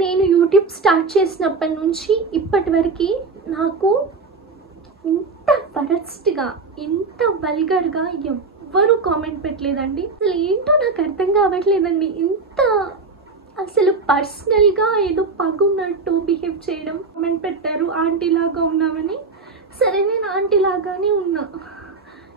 నేను YouTube start చేసినప్పటి నుంచి ఇప్పటి వరకు నాకు ఇంత వరస్ట్గా ఇంత వల్గర్గా ఎవ్వరూ కామెంట్ పెట్టలేదండి. అసలు ఏంటో నాకు అర్థం కావట్లేదండి. ఇంత అసలు పర్సనల్గా ఏదో పగున్నట్టు బిహేవ్ చేయడం. కామెంట్ పెట్టారు ఆంటీ లాగా ఉన్నామని. సరే, నేను ఆంటీ లాగానే ఉన్నా.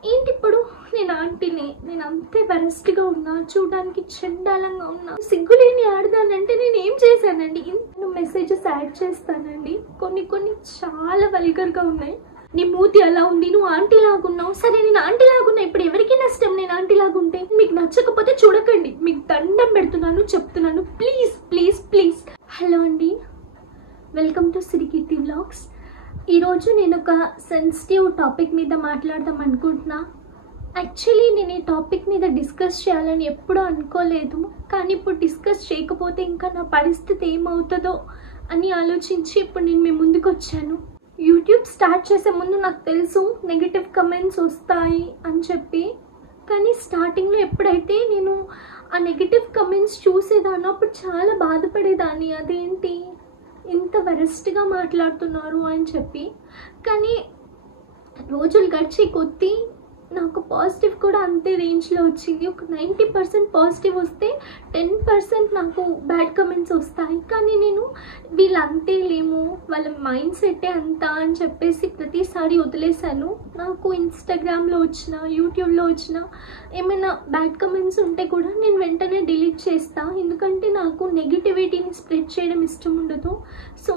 ఏంటి ఇప్పుడు నేను ఆంటీని, నేను అంతే వరస్ట్గా ఉన్నా, చూడడానికి చండాలంగా ఉన్నా, సిగ్గులేని ఆడదానంటే నేను ఏం చేశానండి? నేను మెసేజెస్ యాడ్ చేస్తానండి, కొన్ని చాలా వల్గర్గా ఉన్నాయి. నీ మూతి అలా ఉంది, నువ్వు ఆంటీ లాగున్నావు. సరే, నేను ఆంటీ లాగున్నా, ఇప్పుడు ఎవరికి నష్టం నేను ఆంటీ లాగుంటే? మీకు నచ్చకపోతే చూడకండి, మీకు దండం పెడుతున్నాను, చెప్తున్నాను. Please please please. హలో అండి, వెల్కమ్ టు సిరికీర్తి వ్లాగ్స్. ఈరోజు నేను ఒక సెన్సిటివ్ టాపిక్ మీద మాట్లాడదాం అనుకుంటున్నా. యాక్చువల్లీ నేను ఈ టాపిక్ మీద డిస్కస్ చేయాలని ఎప్పుడూ అనుకోలేదు, కానీ ఇప్పుడు డిస్కస్ చేయకపోతే ఇంకా నా పరిస్థితి ఏమవుతుందో అని ఆలోచించి ఇప్పుడు నేను మీ ముందుకు వచ్చాను. యూట్యూబ్ స్టార్ట్ చేసే ముందు నాకు తెలుసు నెగిటివ్ కమెంట్స్ వస్తాయి అని చెప్పి, కానీ స్టార్టింగ్లో ఎప్పుడైతే నేను ఆ నెగిటివ్ కమెంట్స్ చూసేదాన్ని అప్పుడు చాలా బాధపడేదాన్ని. అదేంటి ఇంత వరస్ట్గా మాట్లాడుతున్నారు అని చెప్పి. కానీ రోజులు గడిచే కొద్దీ నాకు పాజిటివ్ కూడా అంతే రేంజ్లో వచ్చింది. ఒక 90% పాజిటివ్ వస్తే 10% నాకు బ్యాడ్ కమెంట్స్ వస్తాయి. కానీ నేను వీళ్ళంతే లేము, వాళ్ళ మైండ్ సెట్టే అంతా అని చెప్పేసి ప్రతిసారి వదిలేశాను. నాకు ఇన్స్టాగ్రామ్లో వచ్చిన, యూట్యూబ్లో వచ్చిన ఏమైనా బ్యాడ్ కమెంట్స్ ఉంటే కూడా నేను వెంటనే డిలీట్ చేస్తాను. ఎందుకంటే నాకు నెగిటివిటీని స్ప్రెడ్ చేయడం ఇష్టం ఉండదు. సో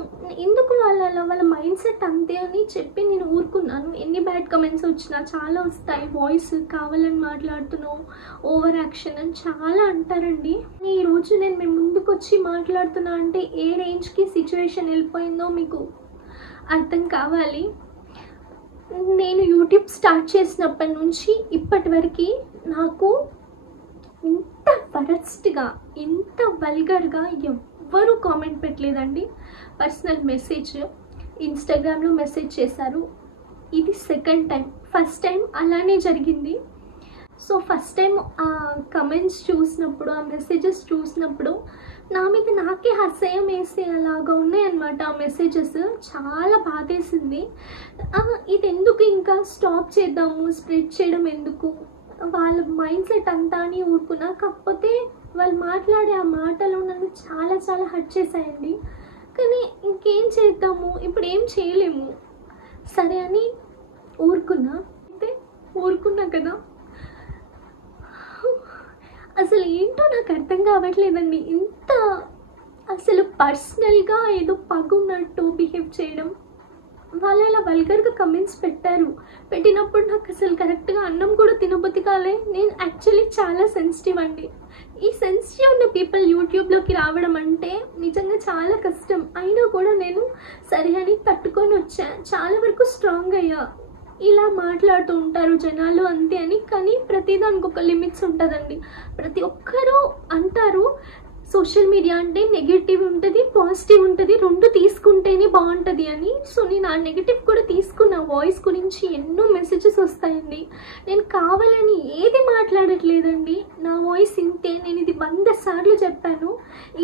ఎందుకు వాళ్ళ మైండ్ సెట్ అంతే అని చెప్పి నేను ఊరుకున్నాను. ఎన్ని బ్యాడ్ కమెంట్స్ వచ్చినా, చాలా వస్తాయి. వాయిస్ కావాలని మాట్లాడుతున్నావు, ఓవర్ యాక్షన్ అని చాలా అంటారండి. ఈరోజు నేను మీ ముందుకు వచ్చి మాట్లాడుతున్నా అంటే ఏ రేంజ్కి సిచ్యువేషన్ వెళ్ళిపోయిందో మీకు అర్థం కావాలి. నేను యూట్యూబ్ స్టార్ట్ చేసినప్పటి నుంచి ఇప్పటి వరకు నాకు ఇంత వరస్ట్గా ఇంత వల్గర్గా ఎవ్వరూ కామెంట్ పెట్టలేదండి. పర్సనల్ మెసేజ్ ఇన్స్టాగ్రామ్లో మెసేజ్ చేశారు. ఇది సెకండ్ టైం. ఫస్ట్ టైం అలానే జరిగింది. సో ఫస్ట్ టైం ఆ కమెంట్స్ చూసినప్పుడు, ఆ మెసేజెస్ చూసినప్పుడు నా మీద నాకే అసహ్యం వేసే అలాగా ఉన్నాయన్నమాట. ఆ మెసేజెస్ చాలా బాధేసింది. ఇది ఎందుకు ఇంకా స్టాప్ చేద్దాము, స్ప్రెడ్ చేయడం ఎందుకు, వాళ్ళ మైండ్ సెట్ అంతా అని ఊరుకున్నా. కాకపోతే వాళ్ళు మాట్లాడే ఆ మాటలు నన్ను చాలా చాలా హర్ట్ చేశాయండి. కానీ ఇంకేం చేద్దాము, ఇప్పుడు ఏం చేయలేము. సరే అని ఊరుకున్నా. అయితే ఊరుకున్నా కదా, అసలు ఏంటో నాకు అర్థం కావట్లేదండి. ఇంత అసలు పర్సనల్గా ఏదో పగున్నట్టు బిహేవ్ చేయడం. వాళ్ళు అలా వల్గర్గా కమెంట్స్ పెట్టినప్పుడు నాకు అసలు కరెక్ట్గా అన్నం కూడా తినబుద్ధి కాలే. నేను యాక్చువల్లీ చాలా సెన్సిటివ్ అండి. ఈ సెన్సిటివ్ ఉన్న పీపుల్ యూట్యూబ్లోకి రావడం అంటే నిజంగా చాలా కష్టం. అయినా కూడా నేను సరే అని తట్టుకొని వచ్చా. చాలా వరకు స్ట్రాంగ్ అయ్యా. ఇలా మాట్లాడుతూ ఉంటారు జనాలు అంతే అని, కానీ ప్రతిదానికి ఒక లిమిట్స్ ఉంటుందండి. ప్రతి ఒక్కరూ అంటారు సోషల్ మీడియా అంటే నెగిటివ్ ఉంటుంది, పాజిటివ్ ఉంటుంది, రెండు తీసుకుంటేనే బాగుంటుంది అని. సో నేను ఆ నెగిటివ్ కూడా తీసుకున్న వాయిస్ గురించి ఎన్నో మెసేజెస్ వస్తాయండి. నేను కావాలని ఏది మాట్లాడట్లేదండి. నా వాయిస్ ఇంతే, నేను ఇది 100 సార్లు చెప్పాను.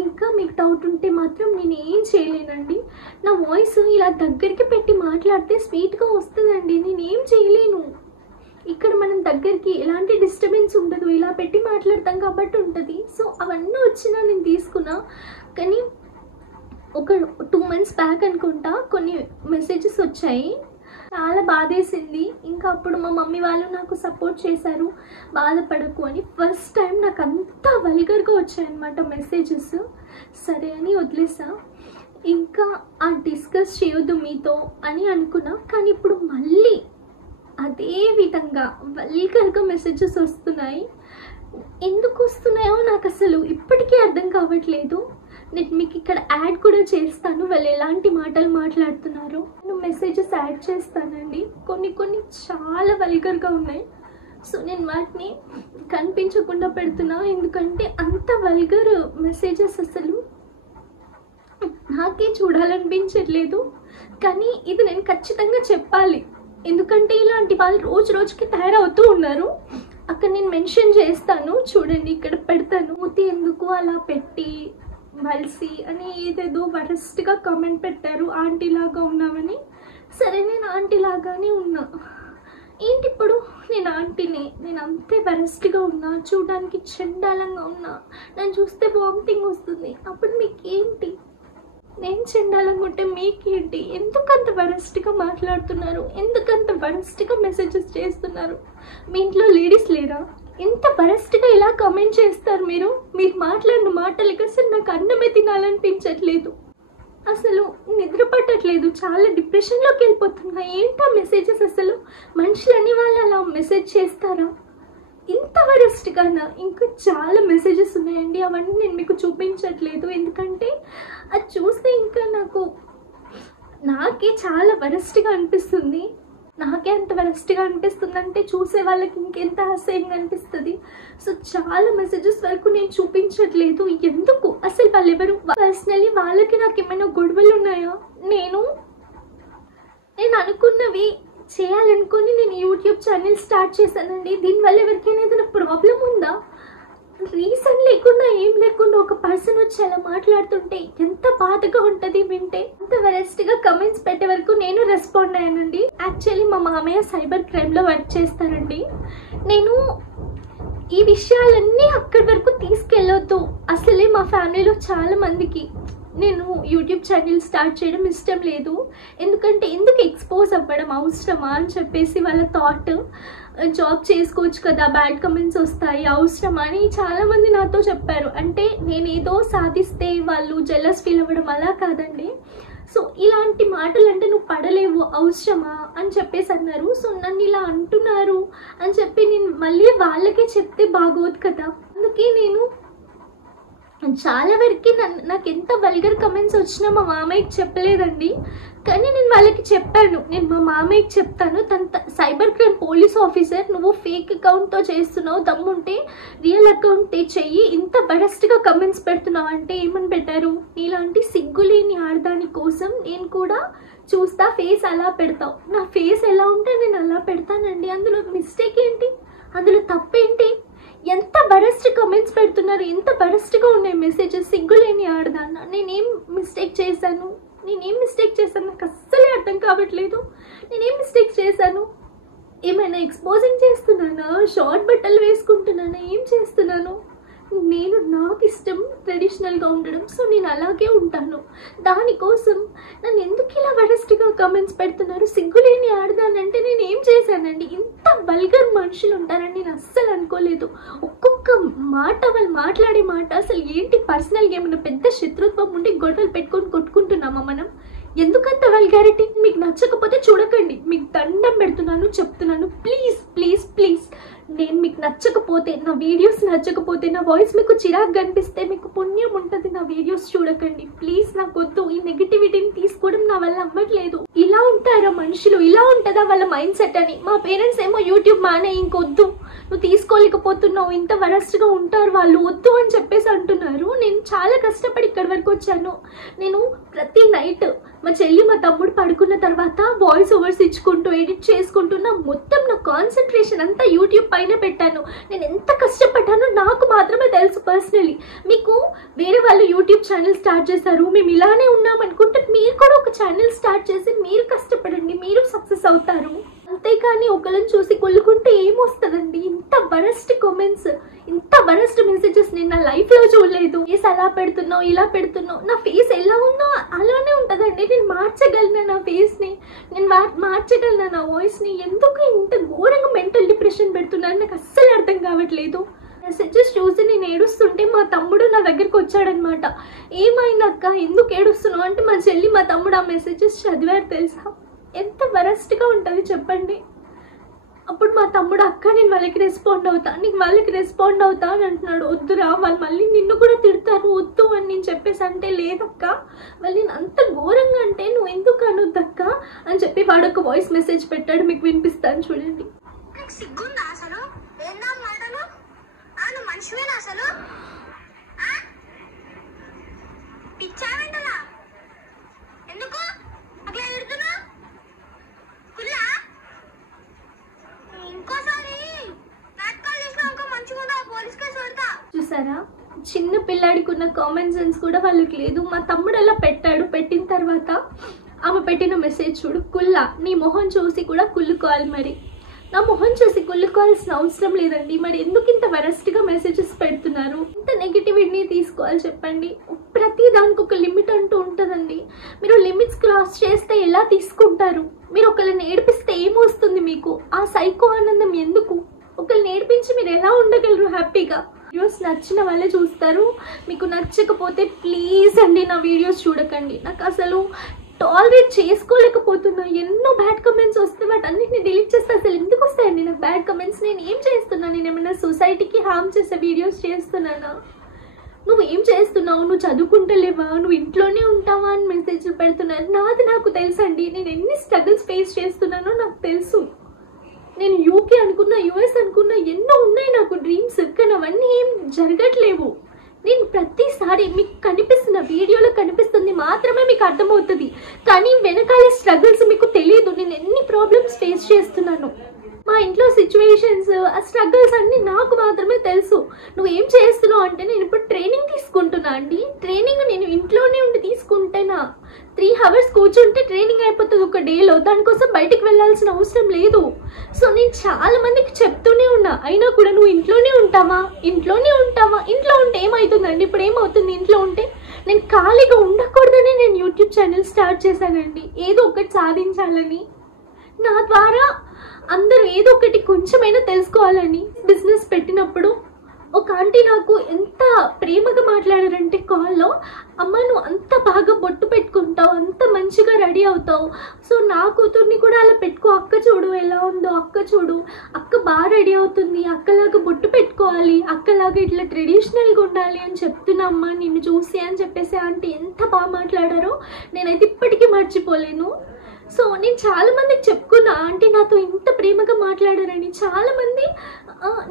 ఇంకా మీకు డౌట్ ఉంటే మాత్రం నేను ఏం చేయలేనండి. నా వాయిస్ ఇలా దగ్గరికి పెట్టి మాట్లాడితే స్వీట్గా వస్తుందండి. నేను ఏం చేయలేను. ఇక్కడ మనం దగ్గరికి ఎలాంటి డిస్టర్బెన్స్ ఉండదు, ఇలా పెట్టి మాట్లాడతాం కాబట్టి ఉంటుంది. సో అవన్నీ వచ్చినా నేను తీసుకున్నా. కానీ ఒక 2 months బ్యాక్ అనుకుంటా కొన్ని మెసేజెస్ వచ్చాయి. చాలా బాధేసింది. ఇంకా అప్పుడు మా మమ్మీ వాళ్ళు నాకు సపోర్ట్ చేశారు, బాధపడకు అని. ఫస్ట్ టైం నాకు అంతా వల్గర్గా వచ్చాయన్నమాట మెసేజెస్. సరే అని వదిలేసా. ఇంకా ఆ డిస్కస్ చేయొద్దు మీతో అని అనుకున్నా. కానీ ఇప్పుడు మళ్ళీ అదే విధంగా వల్గర్గా మెసేజెస్ వస్తున్నాయి. ఎందుకు వస్తున్నాయో నాకు అసలు ఇప్పటికీ అర్థం కావట్లేదు. నేను మీకు ఇక్కడ యాడ్ కూడా చేస్తాను, వాళ్ళు ఎలాంటి మాటలు మాట్లాడుతున్నారో. నేను మెసేజెస్ యాడ్ చేస్తానండి. కొన్ని చాలా వల్గర్గా ఉన్నాయి. సో నేను వాటిని కనిపించకుండా పెడుతున్నా, ఎందుకంటే అంత వల్గర్ మెసేజెస్ అసలు నాకే చూడాలనిపించట్లేదు. కానీ ఇది నేను ఖచ్చితంగా చెప్పాలి, ఎందుకంటే ఇలాంటి వాళ్ళు రోజు రోజుకి తయారవుతూ ఉన్నారు. అక్కడ నేను మెన్షన్ చేస్తాను, చూడండి ఇక్కడ పెడతాను. మూతి ఎందుకు అలా పెట్టి వల్సి అని ఏదేదో వరస్ట్గా కామెంట్ పెట్టారు, ఆంటీ లాగా ఉన్నామని. సరే నేను ఆంటీ లాగానే ఉన్నా. ఏంటి ఇప్పుడు నేను ఆంటీని, నేను అంతే వరస్ట్గా ఉన్నా, చూడడానికి చండాలంగా ఉన్నా, నన్ను చూస్తే వామిటింగ్ వస్తుంది. అప్పుడు మీకేంటి? నేను చండాలంగా ఉంటే మీకేంటి? ఎందుకంత వరస్ట్గా మాట్లాడుతున్నారు? ఎందుకంత వరస్ట్గా మెసేజెస్ చేస్తున్నారు? మీ ఇంట్లో లేడీస్ లేరా? ఎంత వరస్ట్గా ఇలా కామెంట్ చేస్తారు మీరు? మీరు మాట్లాడిన మాటలకి అసలు నాకు అన్నమే తినాలనిపించట్లేదు, అసలు నిద్ర పట్టట్లేదు, చాలా డిప్రెషన్లోకి వెళ్ళిపోతున్నా. ఏంటా మెసేజెస్? అసలు మనుషులు అని వాళ్ళు అలా మెసేజ్ చేస్తారా? ఇంత వరస్ట్గానా? ఇంకా చాలా మెసేజెస్ ఉన్నాయండి, అవన్నీ నేను మీకు చూపించట్లేదు ఎందుకంటే అది చూస్తే ఇంకా నాకే చాలా వరస్ట్గా అనిపిస్తుంది. నాకే అంత వరస్ట్గా అనిపిస్తుంది అంటే చూసే వాళ్ళకి ఇంకెంత అసహ్యంగా అనిపిస్తుంది. సో చాలా మెసేజెస్ వరకు నేను చూపించట్లేదు. ఎందుకు? అసలు వాళ్ళు ఎవరు? పర్సనలీ వాళ్ళకి నాకు ఏమైనా గొడవలు ఉన్నాయా? నేను అనుకున్నవి చేయాలనుకుని నేను యూట్యూబ్ ఛానల్ స్టార్ట్ చేశానండి. దీనివల్ల ఎవరికైనా ఏదైనా ప్రాబ్లం ఉందా? రీజన్ లేకుండా ఏం లేకుండా ఒక పర్సన్ వచ్చి అలా మాట్లాడుతుంటే ఎంత బాధగా ఉంటుంది వింటే. అంత వరస్ట్గా కమెంట్స్ పెట్టే వరకు నేను రెస్పాండ్ అయ్యానండి. యాక్చువల్లీ మా మామయ్య సైబర్ క్రైమ్లో వర్క్ చేస్తారండి. నేను ఈ విషయాలన్నీ అక్కడి వరకు తీసుకెళ్ళొద్దు. అసలే మా ఫ్యామిలీలో చాలా మందికి నేను యూట్యూబ్ ఛానల్ స్టార్ట్ చేయడం ఇష్టం లేదు. ఎందుకంటే ఎందుకు ఎక్స్పోజ్ అవ్వడం అవసరమా అని చెప్పేసి వాళ్ళ థాట్. జాబ్ చేసుకోవచ్చు కదా, బ్యాడ్ కమెంట్స్ వస్తాయి, అవసరమా అని చాలామంది నాతో చెప్పారు. అంటే నేను ఏదో సాధిస్తే వాళ్ళు జెలస్ ఫీల్ అవ్వడం అలా కాదండి. సో ఇలాంటి మాటలు అంటే నువ్వు పడలేవు, అవసరమా అని చెప్పేసి అన్నారు. సో నన్ను ఇలా అంటున్నారు అని చెప్పి నేను మళ్ళీ వాళ్ళకే చెప్తే బాగోదు కదా. అందుకే నేను చాలా వరకు నాకు ఎంత వల్గర్ కమెంట్స్ వచ్చినా మా మామయ్యకి చెప్పలేదండి. కానీ నేను వాళ్ళకి చెప్పాను, నేను మా మామయ్యకి చెప్తాను, తన సైబర్ క్రైమ్ పోలీస్ ఆఫీసర్, నువ్వు ఫేక్ అకౌంట్తో చేస్తున్నావు, దమ్ముంటే రియల్ అకౌంట్ చెయ్యి, ఇంత వరస్ట్గా కమెంట్స్ పెడుతున్నావు అంటే ఏమని పెట్టారు? నీలాంటి సిగ్గులేని ఆడదాని కోసం నేను కూడా చూస్తా, ఫేస్ అలా పెడతావు. నా ఫేస్ ఎలా ఉంటే నేను అలా పెడతానండి, అందులో మిస్టేక్ ఏంటి? అందులో తప్పేంటి? ఎంత వరస్ట్ కమెంట్స్ పెడుతున్నారు, ఎంత వరస్ట్గా ఉన్నాయి మెసేజెస్. సిగ్గులేని ఆడదాన్న, నేనేం మిస్టేక్ చేశాను నాకు అస్సలే అర్థం కావట్లేదు. నేనేం మిస్టేక్ చేశాను? ఏమైనా ఎక్స్పోజింగ్ చేస్తున్నానా? షార్ట్ బట్టలు వేసుకుంటున్నానా? ఏం చేస్తున్నాను? నేను నాకు ఇష్టం ట్రెడిషనల్గా ఉండడం, సో నేను అలాగే ఉంటాను. దానికోసం నన్ను ఎందుకు ఇలా వరస్ట్గా కమెంట్స్ పెడుతున్నారు? సిగ్గులేని ఆడదానంటే నేను ఏం చేశానండి? ఇంత వల్గర్ మనుషులు ఉంటారని నేను అస్సలు అనుకోలేదు. ఒక్కొక్క మాట, వాళ్ళు మాట్లాడే మాట అసలు ఏంటి? పర్సనల్గా ఏమైనా పెద్ద శత్రుత్వం ఉండి గొడవలు పెట్టుకొని కొట్టుకుంటున్నామా మనం? ఎందుకంత వల్గారిటీ? మీకు నచ్చకపోతే చూడకండి, మీకు దండం పెడుతున్నాను, చెప్తున్నాను. ప్లీజ్ ప్లీజ్ ప్లీజ్, నేను మీకు నచ్చకపోతే, నా వీడియోస్ నచ్చకపోతే, నా వాయిస్ మీకు చిరాకు కనిపిస్తే మీకు పుణ్యం ఉంటుంది, నా వీడియోస్ చూడకండి ప్లీజ్. నాకు వద్దు, ఈ నెగిటివిటీని తీసుకోవడం నా వల్ల అవ్వట్లేదు. ఇలా ఉంటారా మనుషులు? ఇలా ఉంటుందా వాళ్ళ మైండ్ సెట్ అని. మా పేరెంట్స్ ఏమో యూట్యూబ్ మానే, ఇంకొద్దు, నువ్వు తీసుకోలేకపోతున్నావు, ఇంత వరస్ట్గా ఉంటారు వాళ్ళు, వద్దు అని చెప్పేసి అంటున్నారు. నేను చాలా కష్టపడి ఇక్కడి వరకు వచ్చాను. నేను ప్రతి నైట్ మా చెల్లి మా తమ్ముడు పడుకున్న తర్వాత వాయిస్ ఓవర్స్ ఇచ్చుకుంటూ ఎడిట్ చేసుకుంటూ మొత్తం నా కాన్సన్ట్రేషన్ అంతా యూట్యూబ్ పైన పెట్టాను. నేను ఎంత కష్టపడ్డానో నాకు మాత్రమే తెలుసు. పర్సనలీ మీకు వేరే వాళ్ళు యూట్యూబ్ ఛానల్ స్టార్ట్ చేశారు, మేము ఇలానే ఉన్నాం అనుకుంటే మీరు కూడా ఒక ఛానల్ స్టార్ట్ చేసి మీరు కష్టపడండి, మీరు సక్సెస్ అవుతారు. అంతేకాని ఒకళ్ళని చూసి కొల్లుకుంటే ఏమొస్తుందండి? ఇంత వరస్ట్ కామెంట్స్, ఇంత వరస్ట్ మెసేజెస్ నేను నా లైఫ్లో చూడలేదు. ఫేస్ అలా పెడుతున్నావు, ఇలా పెడుతున్నావు, నా ఫేస్ ఎలా ఉందో అలానే ఉంటుందండి. నేను మార్చగలను నా ఫేస్ని, నేను మార్చగలను నా వాయిస్ని. ఎందుకు ఇంత ఘోరంగా మెంటల్ డిప్రెషన్ పెడుతున్నాను నాకు అస్సలు అర్థం కావట్లేదు. మెసేజెస్ చూసి నేను ఏడుస్తుంటే మా తమ్ముడు నా దగ్గరికి వచ్చాడనమాట. ఏమైందక్క, ఎందుకు ఏడుస్తున్నావు అంటే మా చెల్లి మా తమ్ముడు ఆ మెసేజెస్ చదివారు. తెలుసా ఎంత వరస్ట్గా ఉంటుంది చెప్పండి. అప్పుడు మా తమ్ముడు, అక్క నేను వాళ్ళకి రెస్పాండ్ అవుతా, నీకు వాళ్ళకి రెస్పాండ్ అవుతా అని అంటున్నాడు. వద్దురా, వాళ్ళు మళ్ళీ నిన్ను కూడా తిడతారు, వద్దు అని నేను చెప్పేసి అంటే, లేదక్క వాళ్ళు నేను అంత ఘోరంగా అంటే నువ్వు ఎందుకు అనొద్దక్క అని చెప్పి వాడు ఒక వాయిస్ మెసేజ్ పెట్టాడు, మీకు వినిపిస్తాను చూడండి. సిగ్గుందా అసలు? ఏందా మాటలు? నువ్వు మనిషివేనా అసలు? పిచ్చావేంటలా? ఎందుకు అట్లా ఎడుతున్నా? కుల్లా ఇంకోసారి నాటకాలు చేసినా ఇంకా మంచిగా పోలీస్ కేసు పెడతా. చూసారా, చిన్న పిల్లాడికి ఉన్న కామన్ సెన్స్ కూడా వాళ్ళకి లేదు. మా తమ్ముడు అలా పెట్టాడు. పెట్టిన తర్వాత ఆమె పెట్టిన మెసేజ్ చూడు, కుల్లా నీ మొహం చూసి కూడా కుళ్ళుకోవాలి. మరి నా మొహం చూసి కుళ్ళుకోవాల్సిన అవసరం లేదండి. మరి ఎందుకు ఇంత వరస్ట్గా మెసేజెస్ పెడుతున్నారు? ఇంత నెగిటివిటీని తీసుకోవాలి చెప్పండి. ప్రతి దానికి ఒక లిమిట్ అంటూ ఉంటుందండి. మీరు లిమిట్స్ క్రాస్ చేస్తే ఎలా తీసుకుంటారు? మీరు ఒకరిని ఏడిపిస్తే ఏమొస్తుంది మీకు? ఆ సైకో ఆనందం ఎందుకు? ఒకరిని ఏడిపించి మీరు ఎలా ఉండగలరు హ్యాపీగా? వీడియోస్ నచ్చిన వాళ్ళే చూస్తారు. మీకు నచ్చకపోతే ప్లీజ్ అండి నా వీడియోస్ చూడకండి. నాకు అసలు టాలరేట్ చేసుకోలేకపోతున్నా. ఎన్నో బ్యాడ్ కమెంట్స్ వస్తే వాటి అన్నిటిని డిలీట్ చేస్తే అసలు ఎందుకు వస్తాయండి నాకు బ్యాడ్ కమెంట్స్? నేను ఏం చేస్తున్నా? నేను ఏమైనా సొసైటీకి హార్మ్ చేసే వీడియోస్ చేస్తున్నానా? నువ్వు ఏం చేస్తున్నావు? నువ్వు చదువుకుంటలేవా? నువ్వు ఇంట్లోనే ఉంటావా అని మెసేజ్లు పెడుతున్నారు. నాది నాకు తెలుసండి. నేను ఎన్ని స్ట్రగుల్స్ ఫేస్ చేస్తున్నానో నాకు తెలుసు. నేను యూకే అనుకున్నా, యూఎస్ అనుకున్నా, ఎన్నో ఉన్నాయి నాకు డ్రీమ్స్. కానీ అవన్నీ ఏం జరగట్లేవు. నేను ప్రతిసారి మీకు కనిపిస్తున్న వీడియోలో కనిపిస్తుంది మాత్రమే మీకు అర్థమవుతుంది, కానీ వెనకాల స్ట్రగుల్స్ మీకు తెలియదు. నేను ఎన్ని ప్రాబ్లమ్స్ ఫేస్ చేస్తున్నాను, మా ఇంట్లో సిచ్యువేషన్స్, ఆ స్ట్రగుల్స్ అన్నీ నాకు మాత్రమే తెలుసు. నువ్వు ఏం చేస్తున్నావు అంటే, నేను ఇప్పుడు ట్రైనింగ్ తీసుకుంటున్నా అండి. ట్రైనింగ్ నేను ఇంట్లోనే ఉండి తీసుకుంటేనా 3 hours కూర్చుంటే ట్రైనింగ్ అయిపోతుంది ఒక డేలో. దానికోసం బయటికి వెళ్ళాల్సిన అవసరం లేదు. సో నేను చాలా మందికి చెప్తూనే ఉన్నా, అయినా కూడా నువ్వు ఇంట్లోనే ఉంటావా, ఇంట్లోనే ఉంటావా? ఇంట్లో ఉంటే ఏమవుతుందండి? ఇప్పుడు ఏమవుతుంది ఇంట్లో ఉంటే? నేను ఖాళీగా ఉండకూడదని నేను యూట్యూబ్ ఛానల్ స్టార్ట్ చేశానండి, ఏదో ఒకటి సాధించాలని. నా ద్వారా అందరూ ఏదో ఒకటి కొంచెమైనా తెలుసుకోవాలని బిజినెస్ పెట్టినప్పుడు ఒక ఆంటీ నాకు ఎంత ప్రేమగా మాట్లాడారంటే కాల్లో, అమ్మ నువ్వు అంత బాగా బొట్టు పెట్టుకుంటావు, అంత మంచిగా రెడీ అవుతావు, సో నా కూతుర్ని కూడా అలా పెట్టుకో, అక్క చూడు ఎలా ఉందో, అక్క చూడు, అక్క బాగా రెడీ అవుతుంది, అక్కలాగా బొట్టు పెట్టుకోవాలి, అక్కలాగా ఇట్లా ట్రెడిషనల్గా ఉండాలి అని చెప్తున్నా అమ్మ నిన్ను చూసి అని చెప్పేసి ఆంటీ ఎంత బాగా మాట్లాడారో నేనైతే ఇప్పటికీ మర్చిపోలేను. సో నేను చాలా మందికి చెప్పుకున్నా, ఆంటీ నాతో ఇంత ప్రేమగా మాట్లాడారని. చాలామంది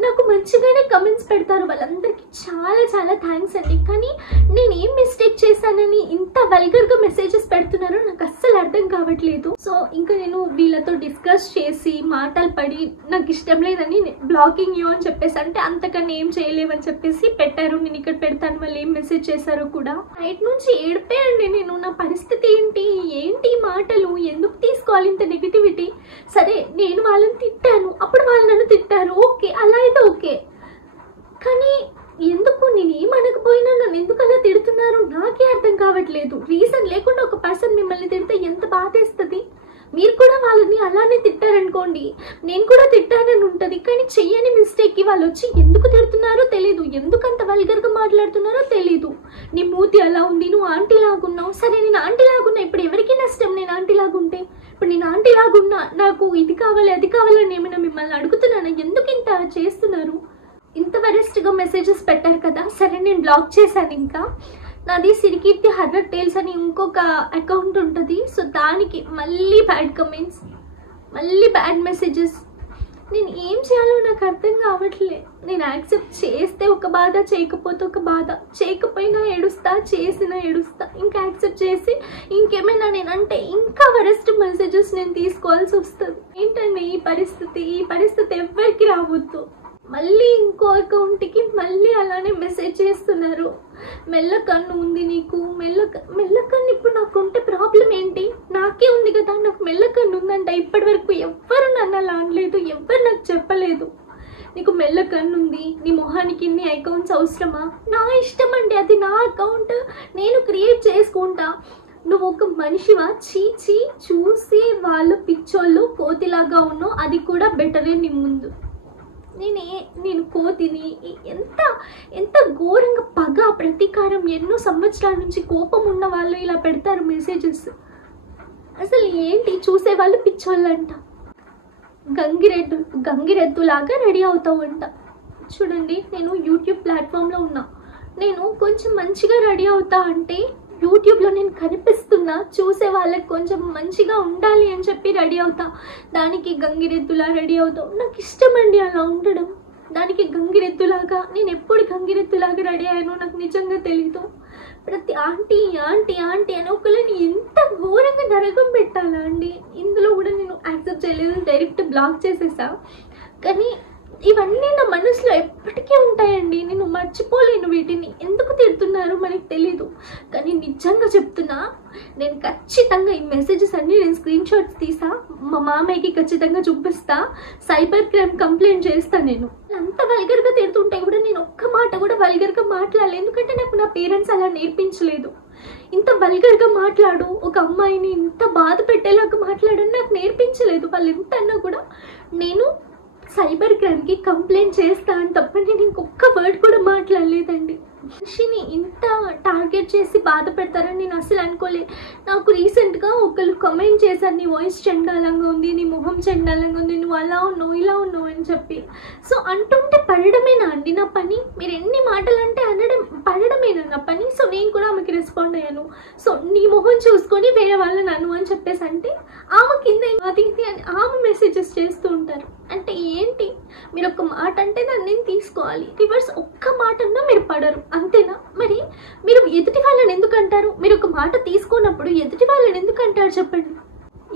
నాకు మంచిగానే కమెంట్స్ పెడతారు, వాళ్ళందరికీ చాలా చాలా థ్యాంక్స్ అండి. కానీ నేను ఏం మిస్టేక్ చేశానని ఇంత వల్గర్గా మెసేజెస్ పెడుతున్నారో నాకు అస్సలు అర్థం కావట్లేదు. సో ఇంకా నేను వీళ్ళతో డిస్కస్ చేసి మాటలు పడి నాకు ఇష్టం లేదని బ్లాకింగ్ యూ అని చెప్పేసి, అంటే అంతకన్నా ఏం చేయలేవని చెప్పేసి పెట్టారు. నేను ఇక్కడ పెడతాను, మళ్ళీ ఏం మెసేజ్ చేశారో కూడా. నైట్ నుంచి ఏడిపోయండి నేను. నా పరిస్థితి ఏంటి మాటలు, ఎందుకు తీసుకోవాలి ఇంత నెగిటివిటీ? సరే నేను వాళ్ళని తిట్టాను, అప్పుడు వాళ్ళు నన్ను తిట్టారు, ఓకే అలా అయితే ఓకే, కానీ ఎందుకు నేను ఏమనకపోయినా నన్ను ఎందుకు అలా తిడుతున్నారు నాకే అర్థం కావట్లేదు. రీజన్ లేకుండా ఒక పర్సన్ మిమ్మల్ని తిడితే ఎంత బాధేస్తుంది? మీరు కూడా వాళ్ళని అలానే తిట్టారనుకోండి, నేను కూడా తిట్టానని ఉంటుంది, కానీ చెయ్యని మిస్టేక్కి వాళ్ళు వచ్చి ఎందుకు తిడుతున్నారో తెలీదు, ఎందుకు అంత వల్గర్గా మాట్లాడుతున్నారో తెలీదు. నీ మూతి అలా ఉంది, నువ్వు ఆంటీ లాగున్నావు. సరే నేను ఆంటీ లాగున్నా, ఇప్పుడు ఎవరికి నష్టం నేను ఆంటీ లాగుంటే? ఇప్పుడు నేను ఆంటీ లాగున్నా, నాకు ఇది కావాలి అది కావాలని ఏమైనా మిమ్మల్ని అడుగుతున్నాను? ఎందుకు ఇంత చేస్తున్నారు? ఇంత వరెస్ట్గా మెసేజెస్ పెట్టారు కదా, సరే నేను బ్లాక్ చేశాను. ఇంకా నాది సిరికీర్తి హర్రర్ టేల్స్ అని ఇంకొక అకౌంట్ ఉంటుంది, సో దానికి మళ్ళీ బ్యాడ్ కమెంట్స్, మళ్ళీ బ్యాడ్ మెసేజెస్. నేను ఏం చేయాలో నాకు అర్థం కావట్లే. నేను యాక్సెప్ట్ చేస్తే ఒక బాధ, చేయకపోతే ఒక బాధ, చేయకపోయినా ఏడుస్తా, చేసినా ఏడుస్తా. ఇంకా యాక్సెప్ట్ చేసి ఇంకేమైనా నేనంటే ఇంకా వరెస్ట్ మెసేజెస్ నేను తీసుకోవాల్సి వస్తుంది. ఏంటండి ఈ పరిస్థితి ఎవ్వరికి రావద్దు. మళ్ళీ ఇంకో అకౌంట్కి మళ్ళీ అలానే మెసేజ్ చేస్తున్నారు, మెల్ల కన్ను ఉంది నీకు, మెల్ల కన్ను ఇప్పుడు నాకు ఉంటే ప్రాబ్లం ఏంటి? నాకే ఉంది కదా, నాకు మెల్ల కన్ను ఉందంట. ఇప్పటి వరకు ఎవ్వరు నన్ను అలా అనలేదు, ఎవ్వరు నాకు చెప్పలేదు. నీకు మెల్ల కన్ను ఉంది, నీ మొహానికి ఇన్ని అకౌంట్స్ అవసరమా? నా ఇష్టం అండి, అది నా అకౌంట్, నేను క్రియేట్ చేసుకుంటా. నువ్వు ఒక మనిషివా? చీచి, చూసి వాళ్ళు పిచ్చోళ్ళు కోతిలాగా ఉన్నావు, అది కూడా బెటరే నీ ముందు. నేను కోతిని. ఎంత ఘోరంగా పగ, ప్రతీకారం, ఎన్నో సంవత్సరాల నుంచి కోపం ఉన్న వాళ్ళు ఇలా పెడతారు మెసేజెస్. అసలు ఏంటి? చూసేవాళ్ళు పిచ్చోళ్ళంట. గంగిరెద్దులాగా రెడీ అవుతావంట. చూడండి, నేను యూట్యూబ్ ప్లాట్ఫామ్లో ఉన్నా, నేను కొంచెం మంచిగా రెడీ అవుతా అంటే యూట్యూబ్లో నేను కనిపిస్తున్నా, చూసే వాళ్ళకి కొంచెం మంచిగా ఉండాలి అని చెప్పి రెడీ అవుతా. దానికి గంగిరెద్దులా రెడీ అవుతావు. నాకు ఇష్టం అండి అలా ఉండడం. దానికి గంగిరెద్దులాగా, నేను ఎప్పుడు గంగిరెద్దులాగా రెడీ అయ్యానో నాకు నిజంగా తెలీదు. ప్రతి ఆంటీ అని ఒకళ్ళని ఎంత ఘోరంగా నరకం పెట్టాలా అండి? ఇందులో కూడా నేను యాక్సెప్ట్ చేయలేదు, డైరెక్ట్ బ్లాక్ చేసేసా. కానీ ఇవన్నీ నా మనసులో ఎప్పటికీ ఉంటాయండి. నేను మర్చిపోలేను వీటిని. ఎందుకు తిడుతున్నారో మనకి తెలీదు, కానీ నిజంగా చెప్తున్నా, నేను ఖచ్చితంగా ఈ మెసేజెస్ అన్నీ నేను స్క్రీన్ షాట్స్ తీసా, మా మామయ్యకి ఖచ్చితంగా చూపిస్తా, సైబర్ క్రైమ్ కంప్లైంట్ చేస్తా. నేను అంత వల్గర్గా తిడుతుంటే కూడా నేను ఒక్క మాట కూడా వల్గర్గా మాట్లాడలేదు, ఎందుకంటే నాకు నా పేరెంట్స్ అలా నేర్పించలేదు. ఇంత వల్గర్గా మాట్లాడు, ఒక అమ్మాయిని ఇంత బాధ పెట్టేలాగా మాట్లాడని నాకు నేర్పించలేదు. వాళ్ళు ఎంత అన్నా కూడా నేను సైబర్ క్రైమ్కి కంప్లైంట్ చేస్తా అని తప్ప నేను ఇంకొక వర్డ్ కూడా మాట్లాడలేదండి. మనిషిని ఇంత టార్గెట్ చేసి బాధ పెడతారని నేను అసలు అనుకోలేదు. నాకు రీసెంట్గా ఒకళ్ళు కమెంట్ చేశారు, నీ వాయిస్ చండాలంగా ఉంది, నీ మొహం చండాలంగా ఉంది, నువ్వు అలా ఉన్నావు ఇలా ఉన్నావు అని చెప్పి. సో అంటుంటే పడడమేనా అండి నా పని? మీరు ఎన్ని మాటలు అంటే పడడమేనా నా పని? సో నేను కూడా ఆమెకి రెస్పాండ్ అయ్యాను. సో నీ మొహం చూసుకొని వేరే వాళ్ళని అను అని చెప్పేసి అంటే ఆమె కింద అది ఇది అని ఆమె మెసేజెస్ చేస్తూ ఉంటారు. అంటే ఏంటి, మీరు ఒక మాట అంటే దాన్ని నేను తీసుకోవాలి, రివర్స్ ఒక్క మాట అన్నా మీరు పడరు, అంతేనా? మరి మీరు ఎదుటి వాళ్ళని ఎందుకు అంటారు? మీరు ఒక మాట తీసుకున్నప్పుడు ఎదుటి వాళ్ళని ఎందుకు అంటారు చెప్పండి?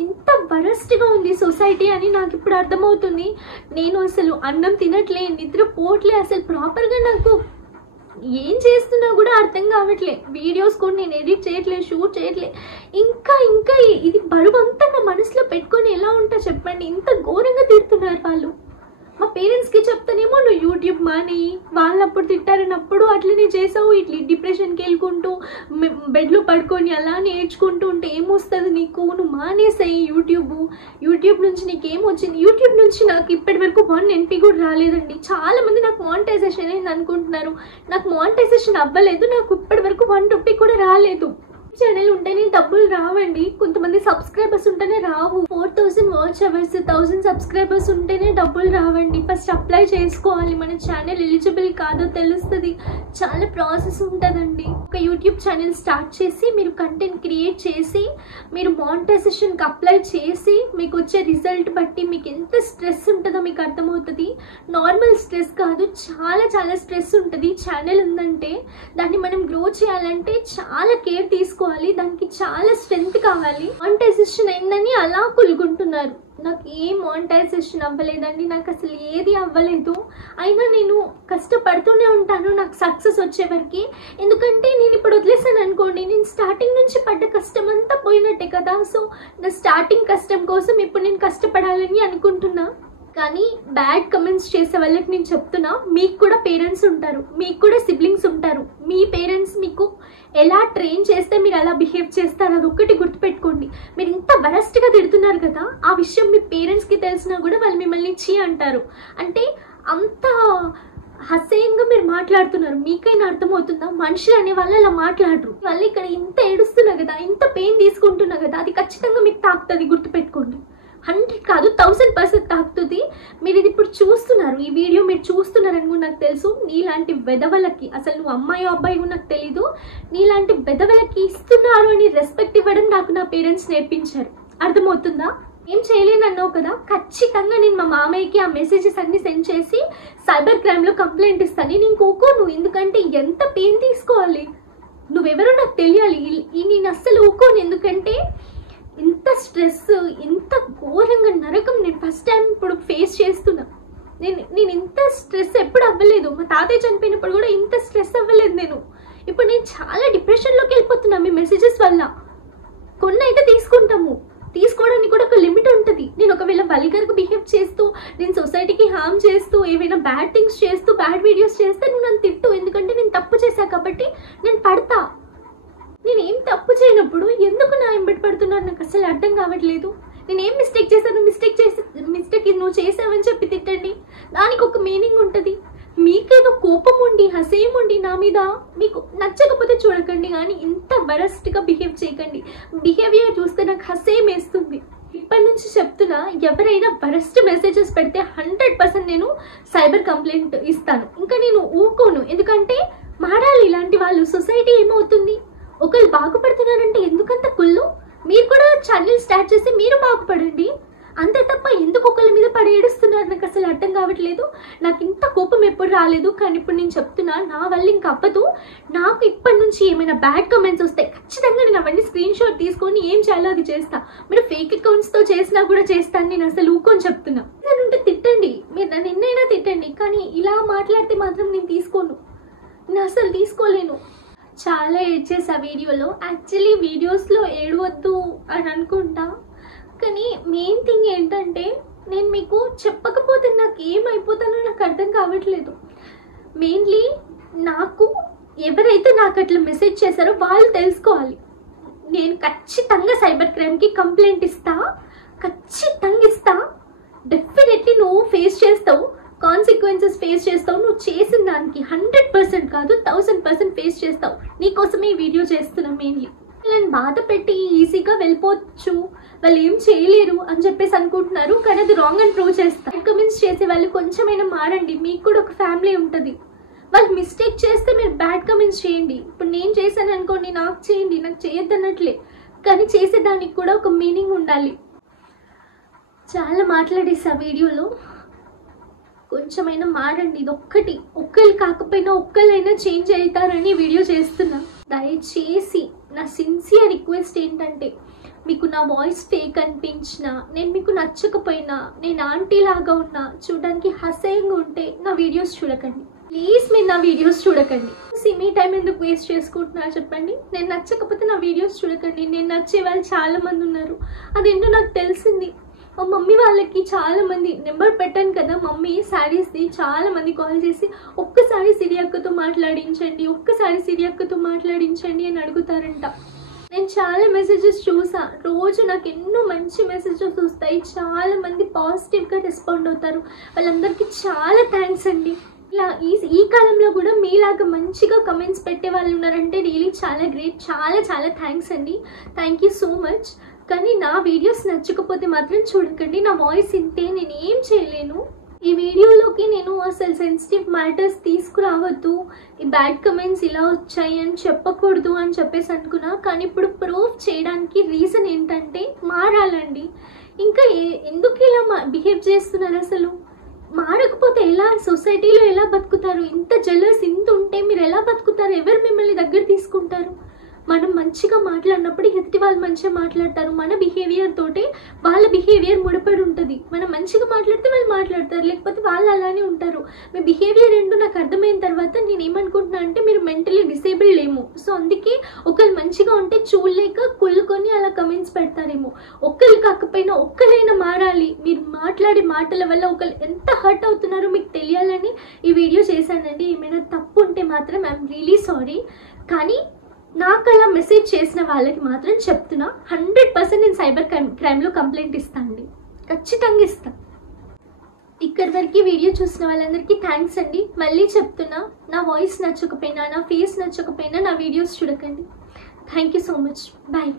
ఇంత వరస్ట్గా ఉంది సొసైటీ అని నాకు ఇప్పుడు అర్థమవుతుంది. నేను అసలు అన్నం తినట్లే, నిద్ర పోవట్లే, అసలు ప్రాపర్గా నాకు ఏం చేస్తున్నా కూడా అర్థం కావట్లే. వీడియోస్ కూడా నేను ఎడిట్ చేయట్లే, షూట్ చేయట్లే. ఇంకా ఇది బరువు అంతా నా మనసులో పెట్టుకొని ఎలా ఉంటా చెప్పండి? ఇంత ఘోరంగా తిడుతున్నారు వాళ్ళు. మా పేరెంట్స్కి చెప్తానేమో నువ్వు యూట్యూబ్ మాని, వాళ్ళప్పుడు తిట్టారన్నప్పుడు అట్లనే చేసావు, ఇట్లా డిప్రెషన్కి వెళ్ళుకుంటూ బెడ్లో పడుకొని అలా నేర్చుకుంటూ ఉంటే ఏమొస్తుంది నీకు, నువ్వు మానేసాయి యూట్యూబ్ నుంచి నీకేమొచ్చింది? యూట్యూబ్ నుంచి నాకు ఇప్పటి వరకు 1 NP కూడా రాలేదండి. చాలామంది నాకు మానిటైజేషన్ అయింది అనుకుంటున్నారు. నాకు మానిటైజేషన్ అవ్వలేదు, నాకు ఇప్పటి వరకు 1 రూపీ కూడా రాలేదు. ఛానల్ ఉంటేనే డబ్బులు రావండి, కొంతమంది సబ్స్క్రైబర్స్ ఉంటేనే రావు. 4000 వాచ్ అవర్స్, 1000 సబ్స్క్రైబర్స్ ఉంటేనే డబ్బులు రావండి. ఫస్ట్ అప్లై చేసుకోవాలి, మన ఛానల్ ఎలిజిబుల్ కాదో తెలుస్తుంది. చాలా ప్రాసెస్ ఉంటుందండి. ఒక యూట్యూబ్ ఛానల్ స్టార్ట్ చేసి మీరు కంటెంట్ క్రియేట్ చేసి మీరు మానిటైజేషన్కి అప్లై చేసి మీకు వచ్చే రిజల్ట్ బట్టి మీకు ఎంత స్ట్రెస్ ఉంటుందో మీకు అర్థమవుతుంది. నార్మల్ స్ట్రెస్ కాదు, చాలా స్ట్రెస్ ఉంటుంది. ఛానల్ ఉందంటే దాన్ని మనం గ్రో చేయాలంటే చాలా కేర్ తీసుకోవాలి, దానికి చాలా స్ట్రెంగ్త్ కావాలి. మానిటైజేషన్ అయిందని అలా కులుకుంటున్నారు. నాకు ఏ మానిటైజేషన్ అవ్వలేదండి, నాకు అసలు ఏది అవ్వలేదు. అయినా నేను కష్టపడుతూనే ఉంటాను నాకు సక్సెస్ వచ్చేవరకు. ఎందుకంటే నేను ఇప్పుడు వదిలేసాను అనుకోండి, నేను స్టార్టింగ్ నుంచి పడ్డ కష్టం అంతా పోయినట్టే కదా. సో నా స్టార్టింగ్ కష్టం కోసం ఇప్పుడు నేను కష్టపడాలని అనుకుంటున్నా. కానీ బ్యాడ్ కమెంట్స్ చేసే వాళ్ళకి నేను చెప్తున్నా, మీకు కూడా పేరెంట్స్ ఉంటారు, మీకు కూడా సిబ్లింగ్స్ ఉంటారు. మీ పేరెంట్స్ మీకు ఎలా ట్రైన్ చేస్తే మీరు అలా బిహేవ్ చేస్తారు, అదొక్కటి గుర్తుపెట్టుకోండి. మీరు ఇంత వరస్ట్గా తిడుతున్నారు కదా, ఆ విషయం మీ పేరెంట్స్కి తెలిసినా కూడా వాళ్ళు మిమ్మల్ని చీ అంటారు. అంటే అంత అసహ్యంగా మీరు మాట్లాడుతున్నారు. మీకైనా అర్థమవుతుందా? మనుషులు అనే వాళ్ళు అలా మాట్లాడరు. వాళ్ళు ఇక్కడ ఇంత ఏడుస్తున్నా కదా, ఇంత పెయిన్ తీసుకుంటున్నా కదా, అది ఖచ్చితంగా మీకు తాకుతుంది, గుర్తుపెట్టుకోండి. 100 కాదు 1000% తాకుతుంది. మీరు ఇది ఇప్పుడు చూస్తున్నారు, ఈ వీడియో మీరు చూస్తున్నారని కూడా నాకు తెలుసు. నీలాంటి వెధవలకి, అసలు నువ్వు అమ్మాయో అబ్బాయి కూడా నాకు తెలీదు, నీలాంటి వెధవలకి ఇస్తున్నారు అని రెస్పెక్ట్ ఇవ్వడం నాకు నా పేరెంట్స్ నేర్పించారు. అర్థమవుతుందా? ఏం చేయలేనన్నావు కదా, ఖచ్చితంగా నేను మా మామయ్యకి ఆ మెసేజెస్ అన్ని సెండ్ చేసి సైబర్ క్రైమ్లో కంప్లైంట్ ఇస్తాను. నేను ఇంకోను, ఎందుకంటే ఎంత పెయిన్ తీసుకోవాలి, నువ్వెవరో నాకు తెలియాలి. నేను అస్సలు ఊకోను, ఎందుకంటే ఇంత స్ట్రెస్, ఇంత ఘోరంగా నరకం నేను ఫస్ట్ టైం ఇప్పుడు ఫేస్ చేస్తున్నా. నేను ఇంత స్ట్రెస్ ఎప్పుడు అవ్వలేదు. మా తాతయ్య చనిపోయినప్పుడు కూడా ఇంత స్ట్రెస్ అవ్వలేదు నేను. ఇప్పుడు నేను చాలా డిప్రెషన్లోకి వెళ్ళిపోతున్నా మీ మెసేజెస్ వల్ల. కొన్ని అయితే తీసుకుంటాము, తీసుకోవడానికి కూడా ఒక లిమిట్ ఉంటుంది. నేను ఒకవేళ వల్గర్గా బిహేవ్ చేస్తూ, నేను సొసైటీకి హార్మ్ చేస్తూ, ఏవైనా బ్యాడ్ థింగ్స్ చేస్తూ, బ్యాడ్ వీడియోస్ చేస్తే నువ్వు నన్ను తిట్టు, ఎందుకంటే నేను తప్పు చేశా కాబట్టి నేను పడతా. నేను ఏం తప్పు చేయనప్పుడు ఎందుకు నా ఎంబడి పడుతున్నారు నాకు అసలు అర్థం కావట్లేదు. నేను ఏం మిస్టేక్ చేశాను, మిస్టేక్ నువ్వు చేసావని చెప్పి తిట్టండి, దానికి ఒక మీనింగ్ ఉంటుంది. మీకేదో కోపం ఉండి హసేం ఉండి నా మీద, మీకు నచ్చకపోతే చూడకండి, కానీ ఇంత వరస్ట్గా బిహేవ్ చేయకండి. బిహేవియర్ చూస్తే నాకు హసేం వేస్తుంది. ఇప్పటి నుంచి చెప్తున్నా, ఎవరైనా వరస్ట్ మెసేజెస్ పెడితే 100% నేను సైబర్ కంప్లైంట్ ఇస్తాను. ఇంకా నేను ఊకోను, ఎందుకంటే మారాలి ఇలాంటి వాళ్ళు. సొసైటీ ఏమవుతుంది, ఒకళ్ళు బాగుపడుతున్నారంటే ఎందుకంత కుళ్ళు? మీరు కూడా ఛానల్ స్టార్ట్ చేసి మీరు బాగుపడండి, అంతే తప్ప ఎందుకు ఒకళ్ళ మీద పడి ఏడుస్తున్నారు నాకు అసలు అర్థం కావట్లేదు. నాకు ఇంత కోపం ఎప్పుడు రాలేదు, కానీ ఇప్పుడు నేను చెప్తున్నా, నా వల్ల ఇంక అవ్వదు. నాకు ఇప్పటి నుంచి ఏమైనా బ్యాడ్ కమెంట్స్ వస్తే ఖచ్చితంగా నేను అవన్నీ స్క్రీన్ షాట్ తీసుకొని ఏం చేయాలో అది చేస్తా. మీరు ఫేక్ అకౌంట్స్తో చేసినా కూడా చేస్తాను, నేను అసలు ఊకొని చెప్తున్నా. తిట్టాలనుకుంటే తిట్టండి, మీరు నన్ను ఎన్నైనా తిట్టండి, కానీ ఇలా మాట్లాడితే మాత్రం నేను తీసుకోను, నేను అసలు తీసుకోలేను. చాలా ఏడ్చేసా వీడియోలో. యాక్చువల్లీ వీడియోస్లో ఏడవద్దు అని అనుకుంటా, కానీ మెయిన్ థింగ్ ఏంటంటే నేను మీకు చెప్పకపోతే నాకు ఏమైపోతానో నాకు అర్థం కావట్లేదు. మెయిన్లీ ఎవరైతే నాకు అట్లా మెసేజ్ చేశారో వాళ్ళు తెలుసుకోవాలి. నేను ఖచ్చితంగా సైబర్ క్రైమ్కి కంప్లైంట్ ఇస్తా, ఖచ్చితంగా ఇస్తా. డెఫినెట్లీ నువ్వు ఫేస్ చేస్తావు, కాన్సిక్వెన్సెస్ ఫేస్ చేస్తావు. నువ్వు చేసిన దానికి 100% కాదు 1000% ఫేస్ చేస్తావు. నీకోసమే ఈ వీడియో చేస్తున్నా. మెయిన్లీ వాళ్ళని బాధ పెట్టి ఈజీగా వెళ్ళిపోవచ్చు, వాళ్ళు ఏం చేయలేరు అని చెప్పేసి అనుకుంటున్నారు, కానీ అది రాంగ్ అని ప్రూవ్ చేస్తారు. కమెంట్స్ చేసే వాళ్ళు కొంచెమైనా మారండి, మీకు కూడా ఒక ఫ్యామిలీ ఉంటుంది. వాళ్ళు మిస్టేక్ చేస్తే మీరు బ్యాడ్ కమెంట్స్ చేయండి. ఇప్పుడు నేను చేశాను అనుకోండి, నాకు చేయండి, నాకు చేయొద్దన్నట్లే, కానీ చేసేదానికి కూడా ఒక మీనింగ్ ఉండాలి. చాలా మాట్లాడేసా వీడియోలో, కొంచెమైనా మారండి. ఇది ఒక్కరు కాకపోయినా ఒక్కరైనా చేంజ్ అవుతారని వీడియో చేస్తున్నా. దయచేసి నా సిన్సియర్ రిక్వెస్ట్ ఏంటంటే, మీకు నా వాయిస్ ఫేక్ అనిపించినా, నేను మీకు నచ్చకపోయినా, నేను ఆంటీ లాగా ఉన్నా, చూడడానికి హసేయంగా ఉంటే నా వీడియోస్ చూడకండి ప్లీజ్. మీరు నా వీడియోస్ చూడకండి. మీ టైం ఎందుకు వేస్ట్ చేసుకుంటున్నారు చెప్పండి. నేను నచ్చకపోతే నా వీడియోస్ చూడకండి. నేను నచ్చే వాళ్ళు చాలా మంది ఉన్నారు, అదేంటో నాకు తెలిసింది. మా మమ్మీ వాళ్ళకి చాలా మంది నెంబర్ పెట్టాను కదా, మమ్మీ శారీస్ది, చాలా మంది కాల్ చేసి ఒక్కసారి సిరి అక్కతో మాట్లాడించండి, ఒక్కసారి సిరి అక్కతో మాట్లాడించండి అని అడుగుతారంట. నేను చాలా మెసేజెస్ చూసా, రోజు నాకు ఎన్నో మంచి మెసేజెస్ వస్తాయి, చాలా మంది పాజిటివ్గా రెస్పాండ్ అవుతారు. వాళ్ళందరికీ చాలా థ్యాంక్స్ అండి. ఇలా ఈ కాలంలో కూడా మీలాగా మంచిగా కమెంట్స్ పెట్టే వాళ్ళు ఉన్నారంటే రియలీ చాలా గ్రేట్. చాలా చాలా థ్యాంక్స్ అండి, థ్యాంక్ యూ సో మచ్. కానీ నా వీడియోస్ నచ్చకపోతే మాత్రం చూడకండి. నా వాయిస్ ఇంతే, నేను ఏం చేయలేను. ఈ వీడియోలోకి నేను అసలు సెన్సిటివ్ మ్యాటర్స్ తీసుకురావద్దు, ఈ బ్యాడ్ కమెంట్స్ ఇలా వచ్చాయి అని చెప్పకూడదు అని చెప్పేసి అనుకున్నా. కానీ ఇప్పుడు ప్రూఫ్ చేయడానికి రీజన్ ఏంటంటే మారాలండి. ఇంకా ఎందుకు ఇలా బిహేవ్ చేస్తున్నారు? అసలు మారకపోతే ఎలా? సొసైటీలో ఎలా బతుకుతారు? ఇంత జెలస్ ఇంత ఉంటే మీరు ఎలా బతుకుతారు? ఎవరు మిమ్మల్ని దగ్గర తీసుకుంటారు? మనం మంచిగా మాట్లాడినప్పుడు ఎదుటి వాళ్ళు మంచిగా మాట్లాడతారు. మన బిహేవియర్ తోటే వాళ్ళ బిహేవియర్ ముడిపడి ఉంటుంది. మనం మంచిగా మాట్లాడితే వాళ్ళు మాట్లాడతారు, లేకపోతే వాళ్ళు అలానే ఉంటారు. మీ బిహేవియర్ ఏంటో నాకు అర్థమైన తర్వాత నేను ఏమనుకుంటున్నా అంటే, మీరు మెంటలీ డిసేబుల్డ్ ఏమో. సో అందుకే ఒకళ్ళు మంచిగా ఉంటే చూడలేక కుళ్ళుకొని అలా కమెంట్స్ పెడతారేమో. ఒక్కరు కాకపోయినా ఒక్కరైనా మారాలి. మీరు మాట్లాడే మాటల వల్ల ఒకళ్ళు ఎంత హర్ట్ అవుతున్నారో మీకు తెలియాలని ఈ వీడియో చేశానండి. ఏమైనా తప్పు ఉంటే మాత్రం ఐఎమ్ రియలీ సారీ. కానీ నాకు అలా మెసేజ్ చేసిన వాళ్ళకి మాత్రం చెప్తున్నా, 100% నేను సైబర్ క్రైమ్లో కంప్లైంట్ ఇస్తాను అండి, ఖచ్చితంగా ఇస్తాను. ఇక్కడి వరకు వీడియో చూసిన వాళ్ళందరికీ థ్యాంక్స్ అండి. మళ్ళీ చెప్తున్నా, నా వాయిస్ నచ్చకపోయినా, నా ఫేస్ నచ్చకపోయినా నా వీడియోస్ చూడకండి. Thank you so much. Bye.